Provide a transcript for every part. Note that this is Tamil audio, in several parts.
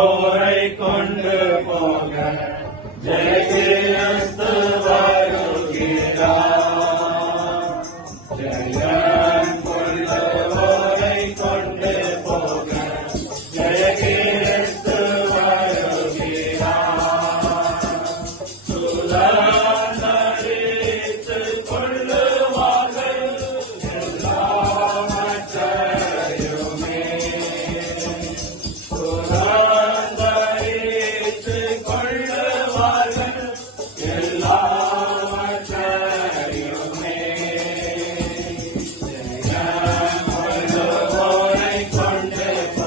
ஓரை கொண்டு போக ஜெயகிரஸ்து வருகிறார். ஜெயம் கொள்ளுவோரை கொண்டு போக ஜெயகிரஸ்து வருகிறார். சுதந்தரித்து கொள்ளுவார்கள் எல்லாவற்றையுமே. கொண்டு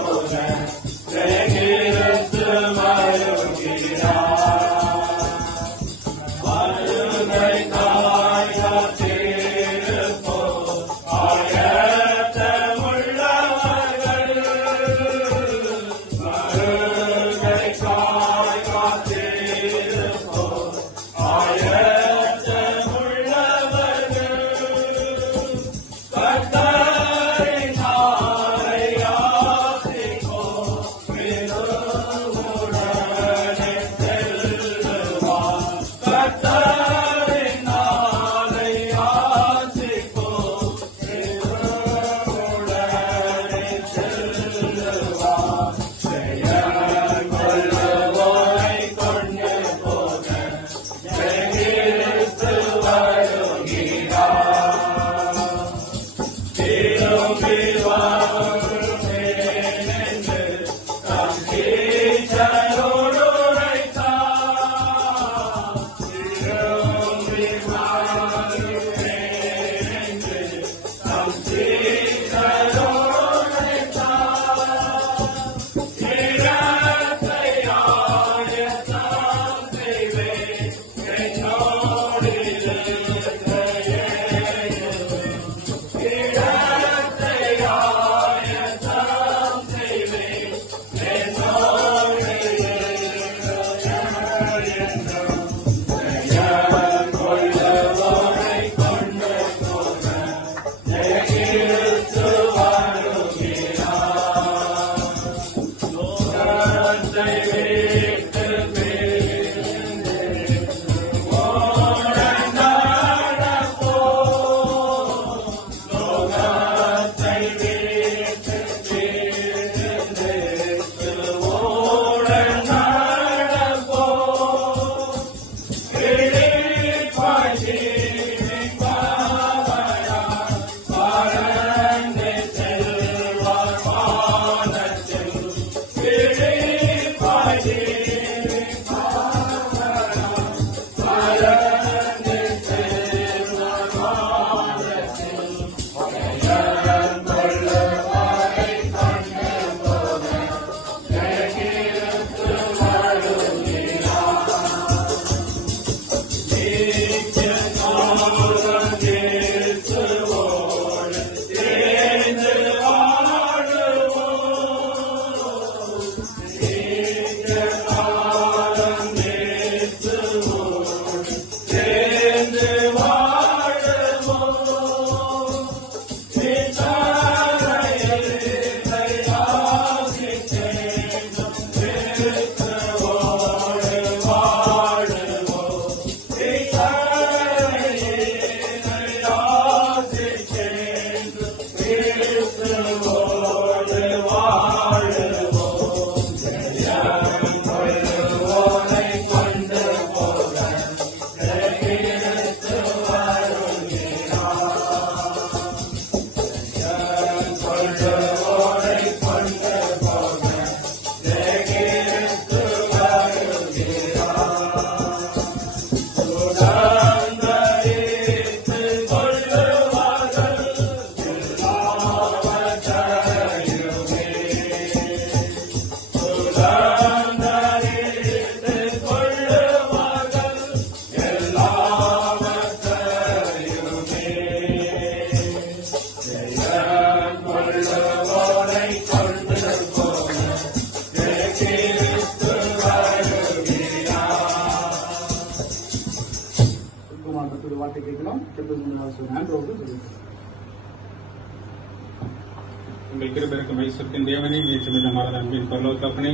வைசத்தின் தேவனே நேற்று மாத அன்பின் பரலோகத்தப்பனே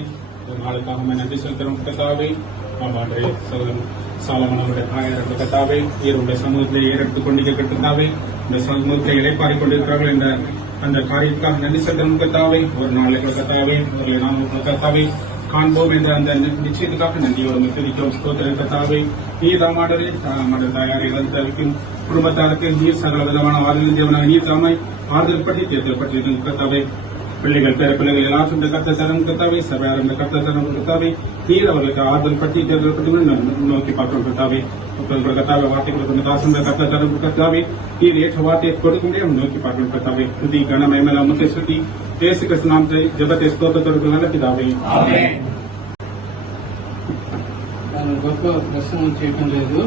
ஒரு நாளுக்காக நன்றி செலுத்துகிறோம் கத்தாவே. ஆமாண்டே சகோதரன் சாலமனுடைய தாயார் கத்தாவே இவருடைய சமூகத்திலே ஏறெடுத்துக் கொண்டிருக்கிற கத்தாவே இந்த சமூகத்திலே இழைப்பாரிக் கொண்டிருக்கிறார்கள் என்ற அந்த காரியத்துக்காக நன்றி செலுத்துகிறோம் கத்தாவே. ஒரு நாளைக்கு கத்தாவே அவர்களை நாம் கத்தாவே காண்போம் என்ற அந்த நிச்சயத்துக்காக நன்றியோடு துதிக்கிறோம் ஸ்தோத்திரம் கத்தாவே. நீதாமாடரே தாயார் இழந்தவிக்கும் குடும்பத்தாருக்கு நீர் சகல விதமான ஆறுதல் தேவனாக நீர் தாமை ஆறுதல் பற்றி தேர்தல் பற்றி கத்தாவே. பிள்ளைகள் பேர பிள்ளைகள் எல்லாரும் இந்த கத்த தரம் கத்தாவே சபையார் இந்த கத்த தரம் கத்தாவே. நீர் அவர்களுக்கு ஆறுதல் பற்றி தேர்தல் பற்றி நோக்கி பார்க்கிறோம் கத்தாவே. கத்தாவே வார்த்தைகள் கொண்டு தாசம் கத்த தரம் கத்தாவே. நீர் ஏற்ற வார்த்தையை கொடுக்க முடியும் நோக்கி பார்க்கிறோம் கத்தாவே. துதி கனமயமேல முத்தை சுத்தி యేసు క్రీస్తు నామములో జపతే స్తోత్రములు నల్ల పితావే ఆమేన్. మనం గొప్ప ప్రసంగం చేయటం లేదు.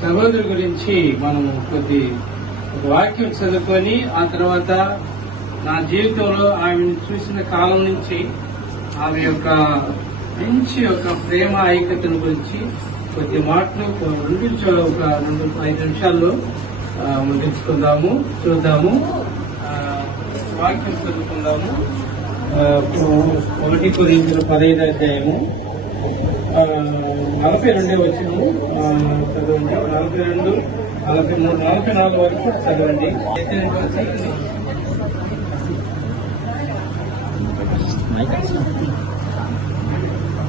సహోదరు గురించి మనం కొద్ది ఒక వాక్యం చదువుకొని ఆ తర్వాత నా జీవితంలో ఆమెను చూసిన కాలం నుంచి ఆమె యొక్క మంచి ఒక ప్రేమ ఐక్యతను గురించి కొద్ది మాటలు ఒక 2-5 నిమిషాల్లో ముగించుకుందాము, చూద్దాము. వాక్యం చదువుకుందాము. 1 కొరింథీయుల 15వ అధ్యాయము 42వ వచనము చదవండి. 42, 43, 44 వరకు చదవండి.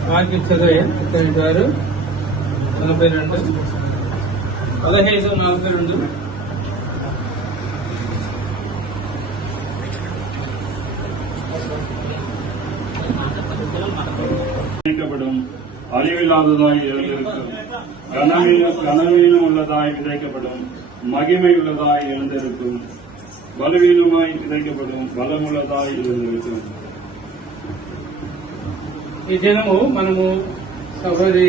వాక్యం చదివారు 42, 15, 42. விதைக்கப்படும், அழிவில்லாததாய் எழுந்திருக்கும், கனவீனம் உள்ளதாய் விதைக்கப்படும், மகிமை உள்ளதாய் எழுந்திருக்கும், பலவீனமாய் விதைக்கப்படும், பலமுள்ளதாய் எழுந்திருக்கும். ఈ దినము మనము సహోదరి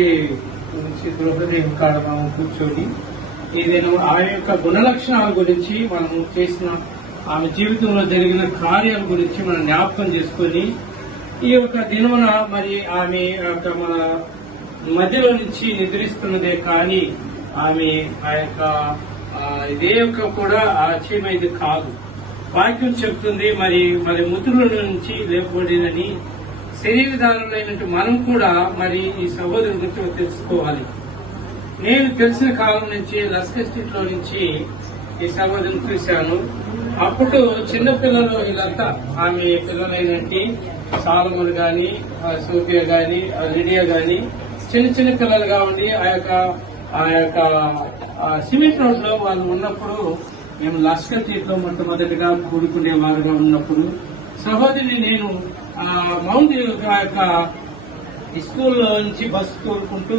గురించి గృహదేవి కాడ మనం కూర్చొని ఈ దినం ఆమె యొక్క గుణలక్షణాల గురించి మనము చేసిన ఆమె జీవితంలో జరిగిన కార్యాల గురించి మనం జ్ఞాపకం చేసుకొని ఈ యొక్క దినమున మరి ఆమె మన మధ్యలో నుంచి నిద్రిస్తున్నదే కానీ ఆమె ఆ యొక్క ఇదే యొక్క కూడా ఆశ్చర్యమైంది కాదు. వాక్యం చెప్తుంది మరి మృతుల నుంచి లేపబడినని. శరీరధారులైనట్టు మనం కూడా మరి ఈ సహోదరు గురించి తెలుసుకోవాలి. నేను తెలిసిన కాలం నుంచి లస్కర్ స్ట్రీట్ లో నుంచి ఈ సహోదరుని చూశాను. అప్పుడు చిన్నపిల్లలు వీళ్ళంతా ఆమె పిల్లలైనట్టు సాలమన్ గాని, సోఫియా గాని, లిడియా గాని చిన్న పిల్లలుగా ఉండి ఆ యొక్క సిమెంట్ రోడ్ లో వాళ్ళు ఉన్నప్పుడు మేము లస్కర్ స్ట్రీట్ లో మొట్టమొదటిగా కూడుకునే వారుగా ఉన్నప్పుడు సహోదరిని నేను మౌంట్ యొక్క స్కూల్లో నుంచి బస్సు తోలుకుంటూ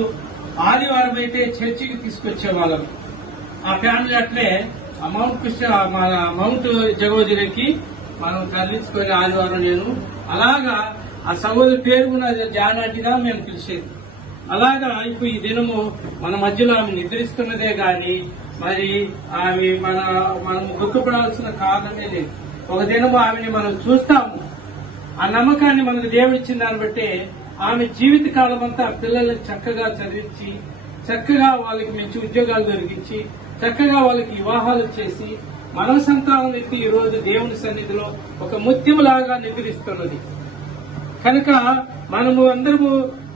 ఆదివారం అయితే చర్చికి తీసుకొచ్చే వాళ్ళం. ఆ ఫ్యామిలీ అట్లే మౌంట్ జగోజికి మనం తరలించుకొని ఆదివారం నేను అలాగా ఆ సహోదరి పేరు కూడా జానాటిగా మేము పిలిచేది. అలాగా ఇప్పుడు ఈ దినము మన మధ్యలో ఆమె నిద్రిస్తున్నదే గాని మరి ఆమె మనం దుఃఖపడాల్సిన కారణమే లేదు. ఒక దినము ఆమెని మనం చూస్తాము. ఆ నమ్మకాన్ని మనకు దేవుడిచ్చిన దాన్ని బట్టి ఆమె జీవిత కాలం అంతా పిల్లల్ని చక్కగా చదివించి చక్కగా వాళ్ళకి మంచి ఉద్యోగాలు దొరికించి చక్కగా వాళ్ళకి వివాహాలు చేసి మన సంతానం ఎత్తి ఈ రోజు దేవుని సన్నిధిలో ఒక ముత్యములాగా నిద్రిస్తున్నది. కనుక మనము అందరము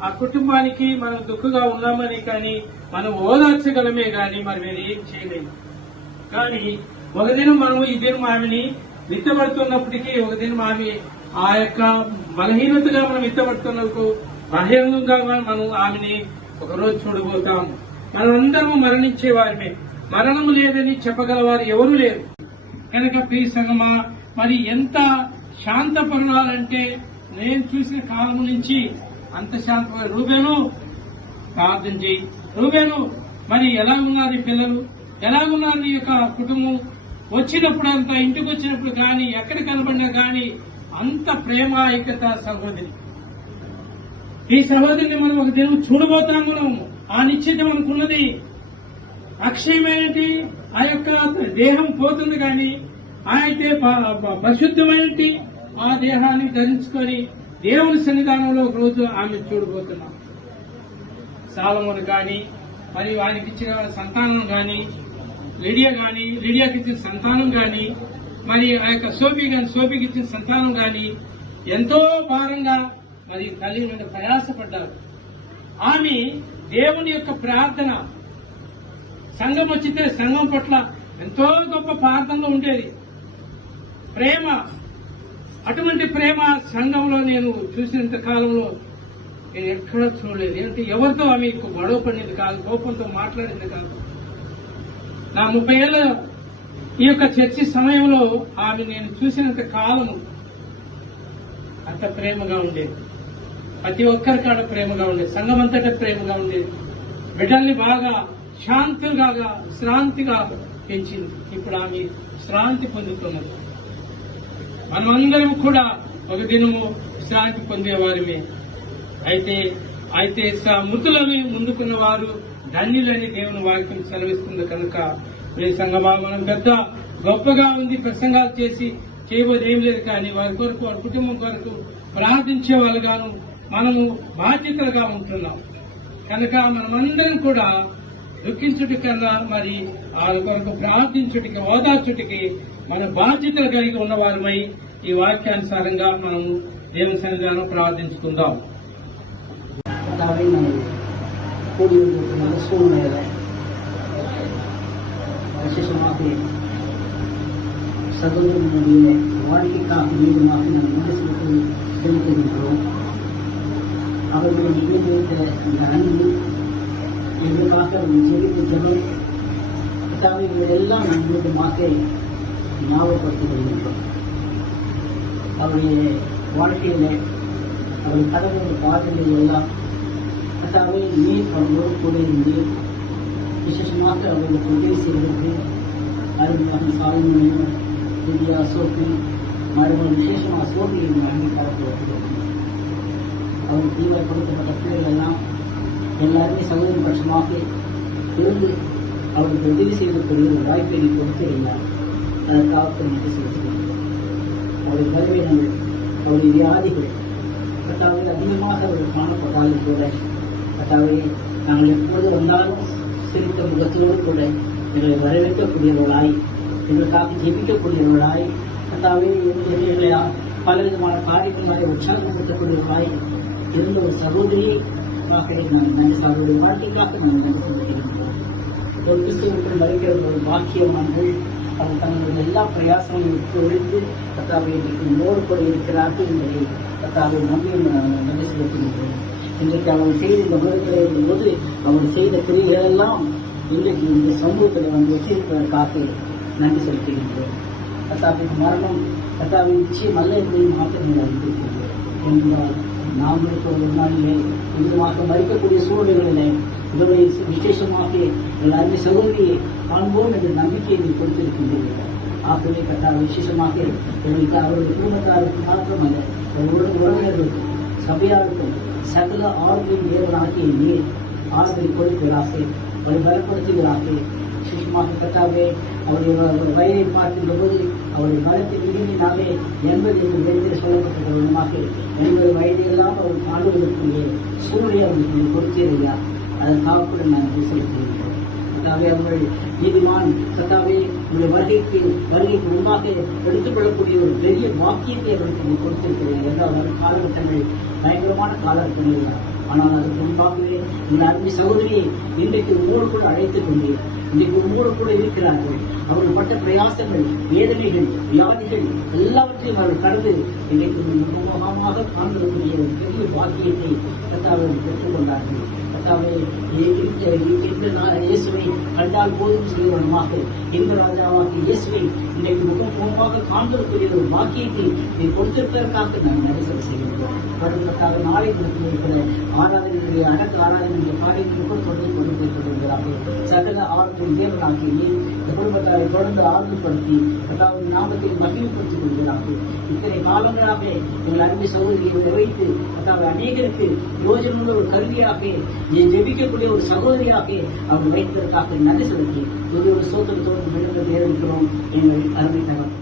ఆ కుటుంబానికి మనం దుఃఖంగా ఉన్నామని కానీ మనం ఓదార్చగలమే గాని మరి మీరు ఏం చేయలేము. కానీ ఒక దినం మనం ఈ దినం ఆమెని విత్తబడుతున్నప్పటికీ ఒక దినం ఆమె ఆ యొక్క బలహీనతగా మనం విత్తబడుతున్నప్పుడు బహిరంగంగా మనం ఆమెని ఒకరోజు చూడబోతాము. మనమందరము మరణించే వారిమే. మరణము లేదని చెప్పగలవారు ఎవరూ లేరు. కనుక ప్రియ సంగమా మరి ఎంత శాంతపరులాలంటే నేను చూసిన కాలం నుంచి అంత శాంత. రూబేను ప్రార్థన చేయి. రూబేను మరి ఎలా ఉన్నారు పిల్లలు, ఎలాగున్నారు నీ యొక్క కుటుంబం? వచ్చినప్పుడు అంత ఇంటికి వచ్చినప్పుడు గాని ఎక్కడ కనబడినా గాని అంత ప్రేమ ఐక్యత సహోదరి. ఈ సహోదరిని మనం ఒక దినం చూడబోతాము. మనం ఆ నిశ్చిత మనకున్నది అక్షయమైనటి ఆ యొక్క దేహం పోతుంది కానీ అయితే పరిశుద్ధమైనటి ఆ దేహాన్ని ధరించుకొని దేవుని సన్నిధానంలో ఒక రోజు ఆమె చూడబోతున్నాం. సాలమోను గాని మరి ఆయనకి ఇచ్చిన సంతానం గాని లిడియాకి ఇచ్చిన సంతానం గాని మరి ఆ యొక్క సోఫీకి ఇచ్చిన సంతానం గాని ఎంతో భారంగా మరి తల్లి నుండి ప్రయాసపడ్డారు. ఆమె దేవుని యొక్క ప్రార్థన, సంఘం వచ్చితే సంఘం పట్ల ఎంతో గొప్ప ప్రార్థనలో ఉండేది. ప్రేమ, అటువంటి ప్రేమ సంఘంలో నేను చూసినంత కాలంలో నేను ఎక్కడా చూడలేదు. అంటే ఎవరితో ఆమె గొడవ పడినది కాదు, కోపంతో మాట్లాడింది కాదు. నా 30 ఏళ్ల ఈ యొక్క చర్చి సమయంలో ఆమె నేను చూసినంత కాలము అంత ప్రేమగా ఉండేది. ప్రతి ఒక్కరి కాడ ప్రేమగా ఉండేది, సంఘం అంతటా ప్రేమగా ఉండేది. బిడ్డల్ని బాగా శాంతిగా శ్రాంతిగా పెంచింది. ఇప్పుడు ఆమె శ్రాంతి పొందుతున్నది. మనమందరం కూడా ఒక దినము శాంతి పొందేవారమే. అయితే మృతులని ముందుకున్న వారు ధన్యులని దేవుని వాక్యం సెలవిస్తుంది. కనుక ఈ సంఘమా మనం పెద్ద గొప్పగా ఉంది, ప్రసంగాలు చేసి చేయబోదు ఏం లేదు. కానీ వారి కొరకు, వారి కుటుంబం కొరకు ప్రార్థించే వాళ్ళుగాను మనము బాధ్యతలుగా ఉంటున్నాం. కనుక మనమందరం కూడా దుఃఖించుటి కన్నా మరి వాళ్ళ కొరకు ప్రార్థించుటికి, ఓదార్చుటికి మన బాధ్యతలు కలిగి ఉన్నవారమై ఈ వాక్యానుసారంగా మనము దేవుని సన్నిధానం ప్రార్థించుకుందాం. விசேஷமாக சகோதரனுடைய வாழ்க்கைக்காக மீதுமாக நாம் மனசுக்கு செலுத்துகின்றோம். அவர்களுடைய ஈடுபட்ட இந்த அன்பு, எங்களுக்காக அவர்கள் ஜெயித்த ஜபம், இவைகளெல்லாம் நாம் மீதுமாக ஞாபகப்படுத்திக் கொள்கின்றோம். அவருடைய வாழ்க்கையில அவர்கள் கடவுளுடைய பாதைகளை எல்லாம் கர்த்தாவே நீர் அவர்களோடு கூட இருந்து விசேஷமாக அவர்களுக்கு உதவி செய்வதற்கு அருமையாக சாலமோனையும் திவ்யா சோஃபி மறுபடியும் விசேஷமாக சோஃபியை அங்கீகாரத்தில் வருகிறோம். அவருக்கு தீவிரப்படுத்தப்பட்ட பிள்ளைகள் எல்லாம் எல்லாருமே சகோதர பட்சமாக இருந்து அவருக்கு உதவி செய்வதற்குரிய ஒரு வாய்ப்பை நீ கொடுத்திருந்தார். அதற்காக நன்றி செலுத்துகிறோம். அவருடைய பலவீனங்கள், அவருடைய வியாதிகள் கர்த்தாவே அதிகமாக அவர்கள் காணப்பட்டாலும் கூட கர்த்தாவே நாங்கள் எப்போது வந்தாலும் சிரித்த முகத்தோடு கூட எங்களை வரவேற்கக்கூடியவர்களாய், எங்களுக்காக ஜெபிக்கக்கூடியவர்களாய், கர்த்தாவே எங்களை பலவிதமான காரியங்களாய் உற்சாகப்படுத்தக்கூடியவர்களாய் இருந்த ஒரு சகோதரியை நன்றி, அவருடைய வாழ்க்கைக்காக நாங்கள் நன்றி செலுத்துகின்றோம். ஒரு கிறிஸ்துவுக்குள் மறைக்கிற ஒரு பாக்கியமான்கள் அவர் தங்களுடைய எல்லா பிரயாசங்களும் ஒழித்து கர்த்தாவை நோடு கூட இருக்கிறார்கள் என்பதை கர்த்தாவை நம்பி நன்றி செலுத்துகின்றோம். இன்றைக்கு அவர்கள் செய்த இந்த உலகத்தில் போது அவர்கள் செய்த கிரியைகள் எல்லாம் இன்றைக்கு இந்த சமூகத்தில் வச்சிருப்பதற்காக நன்றி செலுத்துகின்றோம். கர்த்தாவின் மரணம் கர்த்தாவின் நிச்சயம் அல்ல என்பதை மாற்றம் அறிந்திருக்கின்றோம். என்றால் நாம் இருக்கிற ஒரு நாளிலே விதமாக மறிக்கக்கூடிய சூழ்நிலைகளிலே இதனுடைய விசேஷமாக எல்லாருமே சகோதரியை காண்போம் என்ற நம்பிக்கையை நீ கொடுத்திருக்கின்றீர்கள். ஆகவே கர்த்தாவை விசேஷமாக எங்களுக்கு அவருடைய குடும்பத்தாருக்கு மாத்திரமல்ல, உறவினர்களுக்கும் சபையாருக்கும் சகல ஆறுதலின் தேவனாகிய நீர் ஆறுதலை கொடுக்கிறாக, பலப்படுத்துகிறாக. விசேஷமாக கர்த்தாவே அவருடைய வயதை பார்க்கின்ற போது அவருடைய மனத்தின் மிகுதியினாலே 80 என்று வெளியில் சொல்லப்பட்ட விதமாக 80 வயதையெல்லாம் அவர் காணுவதற்குரிய சூழ்நிலை அவர்களுக்கு கொடுத்தீர்களா, அதற்காக கூட நான் செலுத்துகிறேன். கர்த்தாவே அவர்கள் நீதிமான் கர்த்தாவே உங்களுடைய வருகைக்கு முன்பாக எடுத்துக் கொள்ளக்கூடிய ஒரு பெரிய வாக்கியத்தை அவர்களுக்கு கொடுத்திருக்கிறேன். என்றால் காலகட்டங்கள் பயங்கரமான காலகட்டங்கள். ஆனால் அதற்கு முன்பாகவே இந்த அன்பு சகோதரியை இன்றைக்கு உங்களோடு கூட அழைத்துக் கொண்டு இன்றைக்கு உங்களோடு கூட இருக்கிறார்கள். அவர்கள் பட்ட பிரயாசங்கள், வேதனைகள், வியாதிகள் எல்லாவற்றையும் அவர்கள் கடந்து இன்றைக்கு முகமாக காண்பதற்குரிய ஒரு பெரிய வாக்கியத்தை கர்த்தாவை பெற்றுக் கொண்டார்கள். கர்த்தாவே இயேசுவை கண்டால் போதும் செய்வனமாக இந்த ராஜாவாக இயேசுவை இன்றைக்கு முகமாக காண்பதற்குரிய ஒரு வாக்கியத்தை நீ கொடுத்திருப்பதற்காக நான் நரிசல் செய்கின்றோம். கர்த்தாவே நாளை இருக்கிற ஆராதனையுடைய அனைத்து ஆராதனையுடைய காரியங்களை கூட தொடர்ந்து கொண்டிருக்கிறார்கள். சகல ஆறுதல் தேவனாகி நீ இந்த குடும்பத்தாரை தொடர்ந்து ஆறுதல்படுத்தி கர்த்தாவின் நாமத்தை மகிழ்ச்சிப்படுத்திக் கொள்கிறார்கள். இத்தனை காலங்களாக எங்கள் அன்பு சகோதரியை வைத்து கர்த்தாவை அநேகருக்கு யோஜனை ஒரு கருவியாக ஜெபிக்கக்கூடிய ஒரு சகோதரியாக அவர் வைத்ததற்காக நன்றி செலுத்தி ஒரு சோதனை தோன்று இருக்கிறோம் எங்கள் அருமை தகவல்.